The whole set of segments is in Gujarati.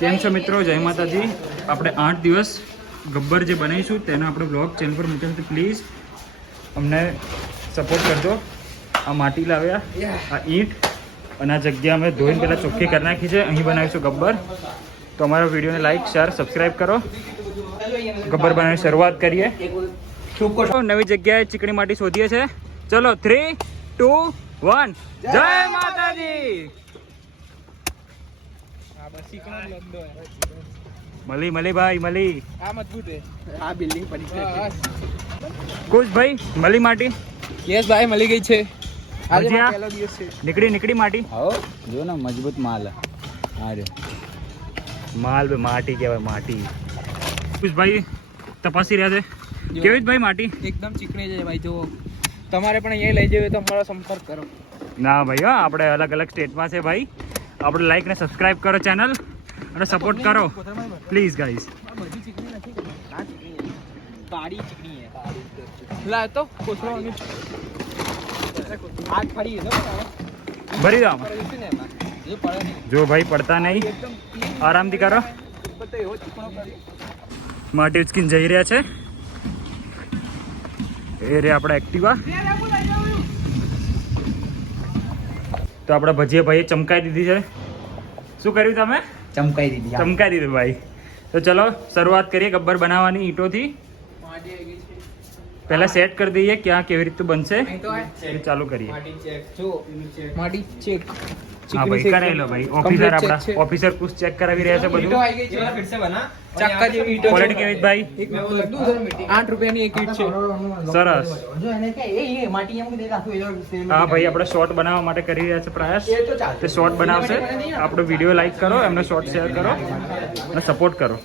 કેમ છો મિત્રો? જય માતાજી. આપણે 8 દિવસ ગબ્બર જે બનાવીશું તેનો આપણે બ્લોગ ચેનલ પર મૂક્યો છે. પ્લીઝ અમને સપોર્ટ કરજો. આ માટી લાવ્યા, આ ઈંટ અને આ જગ્યા અમે ધોઈને પહેલાં ચોખ્ખી કરી નાખી છે. અહીં બનાવીશું ગબ્બર. તો અમારા વિડીયોને લાઈક, શેર, સબસ્ક્રાઈબ કરો. ગબ્બર બનાવવાની શરૂઆત કરીએ. નવી જગ્યાએ ચીકણી માટી શોધીએ છીએ. ચલો 3, 2, 1. જય માતાજી. મળી ભાઈ મળી. આ મજબૂત છે. આ બિલ્ડિંગ પડી છે. કુછ ભાઈ મળી માટી? યસ ભાઈ મળી ગઈ છે. આજે ભજીયા? પહેલો દિવસ છે. નીકળી માટી. હો જો ને મજબૂત માલ અરે માલ બે માટી કહેવાય માટી. કુછ ભાઈ તપાસી રહ્યા છે. કેવી ભાઈ માટી? એકદમ ચીકણી છે ભાઈ. જો તમારે પણ અહીંયા લઈ જઈએ તો અમારો સંપર્ક કરો. ના ભાઈ હા, આપણે અલગ અલગ સ્ટેટમાં છે ભાઈ. આપણે લાઈક ને સબસ્ક્રાઇબ કરો ચેનલ અને સપોર્ટ કરો પ્લીઝ ગાઈઝ. બધી ચીકણી નથી. આ ચીકણી છે. પાડી ચીકણી છે. લા તો કોથળો આજ ફરી ગયો ભરી દો આમાં. ને એમાં જે પડે નહીં. જો ભાઈ પડતા નહીં, એકદમ આરામથી કરો. ઉપર તો એવો ચીકણો કરી. માટી ઉચકીને જઈ રહ્યા છે. એ રે આપણે એક્ટિવા. તો આપણે ભજીયા ભાઈએ ચમકાઈ દીધી છે. શું કર્યું તમે? ચમકાઈ દીધી ચમકાઈ દીધું ભાઈ. તો ચલો શરૂઆત કરીએ ગબ્બર બનાવવાની ઈંટોથી. માટી આવી ગઈ છે. પહેલા સેટ કરી દઈએ ક્યાં કેવી રીતે બનશે. અહીં તો એ ચાલુ કરીએ. માટી ચેક. જો માટી ચેક. હા ભાઈ કરાવી લો ભાઈ. ઓફિસર આપણા ઓફિસર કુછ ચેક કરાવી રહ્યા છે ઈંટો બધું. આવી ગઈ છે. ફિર સે બના. ચક્કા જેવી ઈંટો. ક્વોલિટી કેવી છે ભાઈ? એક ₹8 ની એક ઈંટ છે. સરસ. હા ભાઈ આપણે શોર્ટ બનાવવા માટે કરી રહ્યા છે પ્રયાસ. તે શોર્ટ બનાવશે. આપણો વિડીયો લાઈક કરો, એમને શોર્ટ શેર કરો અને સપોર્ટ કરો.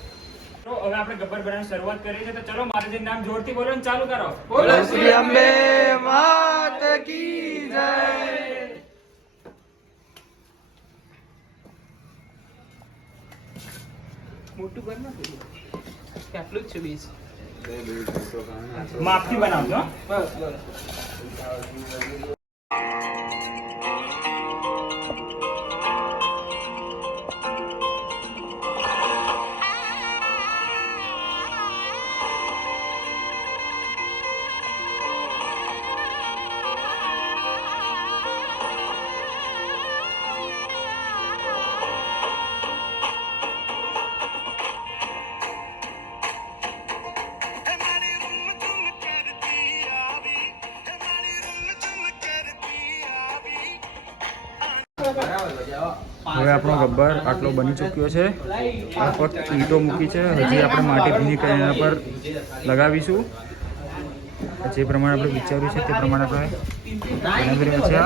હવે આપણે ગબ્બર બનાવવાની શરૂઆત કરી છે. તો ચલો માતાજી નામ જોરથી બોલો ને ચાલુ કરો. બોલો શ્રી અંબે માત કી જય. મોટું કર ના કેટલું જ છે બેસ. માપથી બનાવજો. બસ બસ. હવે આપણો ગબ્બર આટલો બની ચૂક્યો છે. આ ફક્ત ઈંટો મૂકી છે. હજી આપણે માટી ભીની કરીને એના પર લગાવીશું. જે પ્રમાણે આપણે વિચાર્યું છે તે પ્રમાણે આપણે બનાવી રહ્યા છીએ.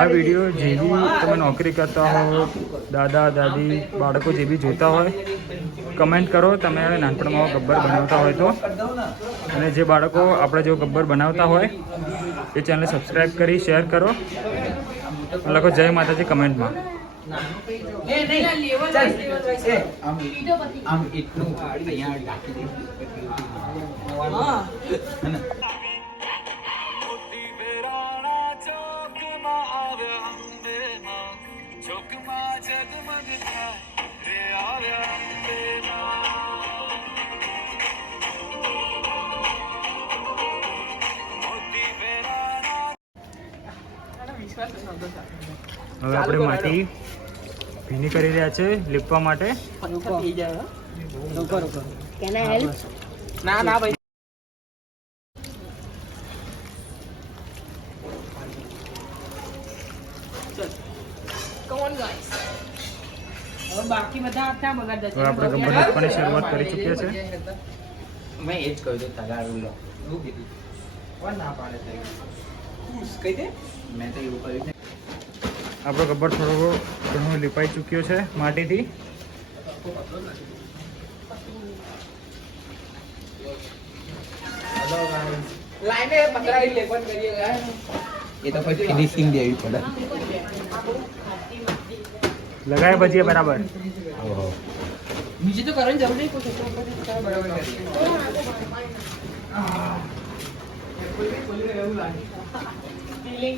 આ વિડીયો જે બી તમે નોકરી કરતા હો, દાદા દાદી બાળકો જે બી જોતા હોય કમેન્ટ કરો. તમે નાનપણમાં ગબ્બર બનાવતા હોય તો, અને જે બાળકો આપણે જો ગબ્બર બનાવતા હોય એ ચેનલ સબસ્ક્રાઈબ કરી શેર કરો. લખો જય માતાજી કમેન્ટમાં. હવે આપણે માટી ભીની કરી રહ્યા છે લીપવા માટે. ના ના ભાઈ. બાકી બધા ક્યાં બગાડતા હવે આપણે ગબ્બર લીપવાની શરૂઆત કરી ચૂક્યા છે. મેં એ જ કહ્યું હતું તગારું લો. ના પાડે કઈ દે. મેં તો એવું કહ્યું છે. આપણો ગબ્બર થોડો ઘણો લીપાઈ ચૂક્યો છે માટીથી. લાઈને પકડાવી લેવન કરીએ ગાય. એ તો પછી ફિનિશિંગ દેવી પડે. લગાય ભજીયા બરાબર. ઓહો નીચે તો કરવાની જરૂર નહીં. કોઈ બરાબર કરીએ.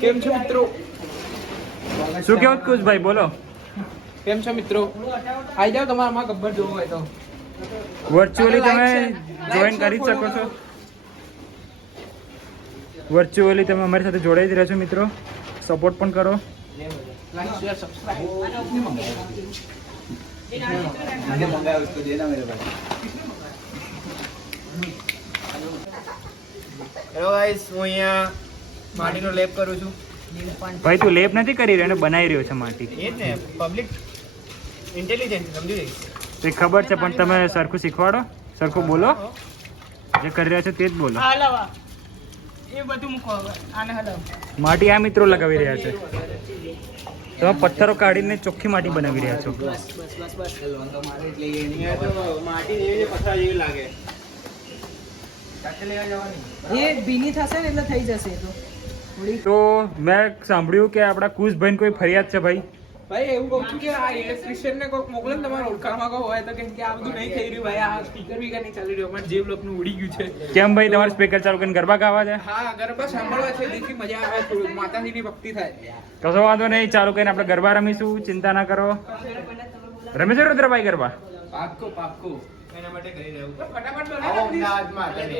કેમ છો મિત્રો? શું કેવું કુછ ભાઈ બોલો. કેમ છો મિત્રો? આવી જાઓ તમારા માં ગબ્બર જોવું હોય તો. વર્ચ્યુઅલી તમે like જોઈન share, કરી જ follow શકો છો. વર્ચ્યુઅલી તમે અમારી સાથે જોડાઈ જ રહેશો મિત્રો. સપોર્ટ પણ કરો. Like share subscribe. मैंने मंगाया उसको देना मेरे पास. હેલો ગાઈસ, હું અહીંયા માટીનો લેપ કરું છું. ભાઈ તું લેપ નથી કરી રહ્યો, એને બનાવી રહ્યો છે માટી. એ જ ને, પબ્લિક ઇન્ટેલિજન્ટ સમજી જઈશ. તે ખબર છે પણ તમે સરખું શીખવાડો, સરખું બોલો. જે કરી રહ્યા છો તે જ બોલો. હલાવા એ બધું મૂકો હવે. આને હલાવ. માટી આ મિત્રો લગાવી રહ્યા છે. તમે પથ્થરો કાઢીને ચોખ્ખી માટી બનાવી રહ્યા છો. બસ. लोन तो मारे એટલે એ નહીં અહીંયા તો માટી જેવી પથ્થર જેવી લાગે. સાથે લેવા જવાની. એ ભીની થશે ને એટલે થઈ જશે એ તો થોડી. તો મેં સાંભળ્યું કે આપણા કુશભાઈને કોઈ ફરિયાદ છે ભાઈ. ભાઈ એવું કહું છું કે આ ઇલેક્ટ્રિશિયન ને કોઈક મોકલે ને તમારા ઓળખાણમાં કોઈ હોય તો કે આ બધું નહીં થઈ રહ્યું ભાઈ, આ સ્પીકર બીકર નહીં ચાલી રહ્યું, અમારે જે બ્લોકનું ઉડી ગયું છે. કેમ ભાઈ તમારે સ્પીકર ચાલુ કરીને ગરબા ગાવા છે? હા, ગરબા સાંભળવા છે, જેથી મજા આવે, થોડું માતાજીની ભક્તિ થાય. કશો વાંધો નહીં, ચાલુ કરીને આપણે ગરબા રમીશું, ચિંતા ના કરો. રમેશ રુદ્રભાઈ ગરબા પાક્કું એના માટે કરી રહ્યું. ફટાફટ આવો અમદાવાદમાં તમે.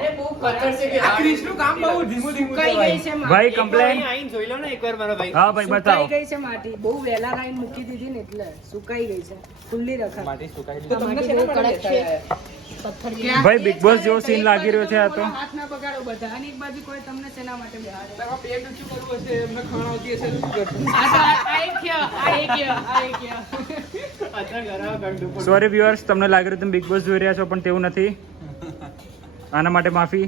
અરે બહુ કલર છે આ ક્રિશનું કામ બહુ ધીમું સુકાઈ ગઈ છે માટી. ભાઈ કમ્પ્લેન. આઈને જોઈ લો ને એકવાર મારા ભાઈ. હા ભાઈ બતાવો. સુકાઈ ગઈ છે માટી, બહુ વહેલા લાઈન મૂકી દીધી ને એટલે સુકાઈ ગઈ છે. ખુલ્લી રખા માટી સુકાઈ તો તમને શેના માટે દેખાય? પથ્થર જેવી. ભાઈ બિગ બોસ જેવો સીન લાગી રહ્યો છે આ તો. હાથ ના પકડો બધા અને એક બાજુ કોઈ તમને શેના માટે બેહાડે? તારા પેટ ઊંચું કરવું હશે, એમને ખાણ આવતી હશે તો શું કરશું? આ તો આ એક છે, આ એક છે, આ એક છે. અત્યારે ઘરમાં ગંડું પડ્યું. સોરી વ્યુઅર્સ, તમને લાગી રહ્યું તમે બિગ બોસ જોઈ રહ્યા છો પણ તેવું નથી. આના માટે માફી.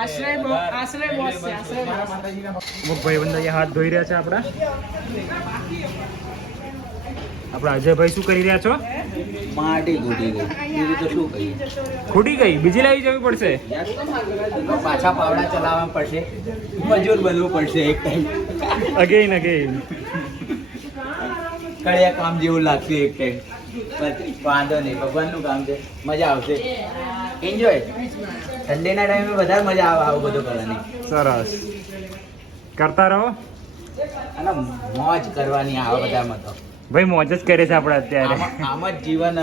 આશ્રય બોસ છે, આશ્રય બોસ. અમુક ભાઈબંધો અહીંયા હાથ ધોઈ રહ્યા છે આપણા. આપણા અજયભાઈ શું કરી રહ્યા છો? માટી ખૂટી ગઈ. બીજું તો શું કહીએ? ખૂટી ગઈ, બીજી લાવી જવી પડશે. તો પાછા પાવડા ચલાવવા પડશે, મજૂર બનવું પડશે એક ટાઈમ. Again again. કડિયા કામ જેવું લાગશે એક ટાઈમ. પણ વાંધો નહીં, ભગવાનનું કામ છે, મજા આવશે. એન્જોય. સન્ડેના ટાઈમે વધારે મજા આવે આવું બધું કરવાની. સરસ, કરતા રહો. અને મોજ કરવાની આવા બધામાં તો. ભાઈ મોજ જ કરે છે આપણે અત્યારે. આમ જ જીવન.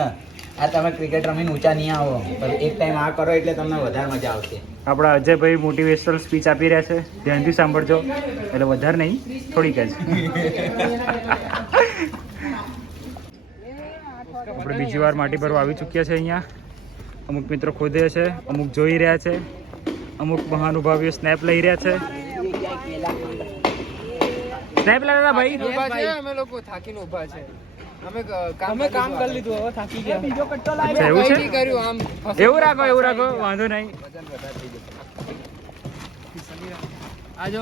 આ તમે ક્રિકેટ રમીને ઊંચા નહીં આવો, પણ એક ટાઈમ આ કરો એટલે તમને વધારે મજા આવશે. આપણા અજયભાઈ મોટિવેશનલ સ્પીચ આપી રહ્યા છે, ધ્યાનથી સાંભળજો. એટલે વધારે નહીં, થોડીક જ. આપણે બીજી વાર માટી ભરવા આવી ચૂક્યા છે અહીંયા. અમુક મિત્રો ખોદે છે, અમુક જોઈ રહ્યા છે, અમુક મહાનુભાવીઓ સ્નેપ લઈ રહ્યા છે. સ્નેપ લેતા ભાઈ. ઊભા છે, અમે લોકો થાકીને ઊભા છે. અમે કામ કરી લીધું, હવે થાકી ગયા. બીજો કટ્ટો અચ્છા, એવું છે? કર્યું આમ. એવું રાખો, વાંધો નહીં. आजो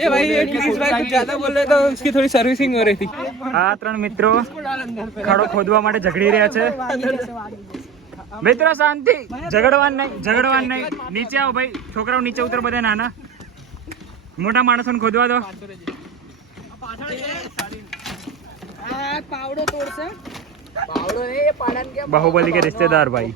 ये भाई ये क्रिस भाई कुछ ज्यादा बोल रहे तो उसकी थोड़ी सर्विसिंग हो रही थी. આ ત્રણ મિત્રો ખાડો ખોદવા માટે ઝઘડી રહ્યા છે. મિત્રો શાંતિ, ઝઘડવાન નહીં. નીચે આવો ભાઈ, છોકરાઓ નીચે ઉતરો, બધા નાના મોટા માણસોને ખોદવા દો. આ પાવડો તોડશે. पावड़ो नहीं ये पालन क्या બાહુબલી કે રિશ્તેદાર ભાઈ.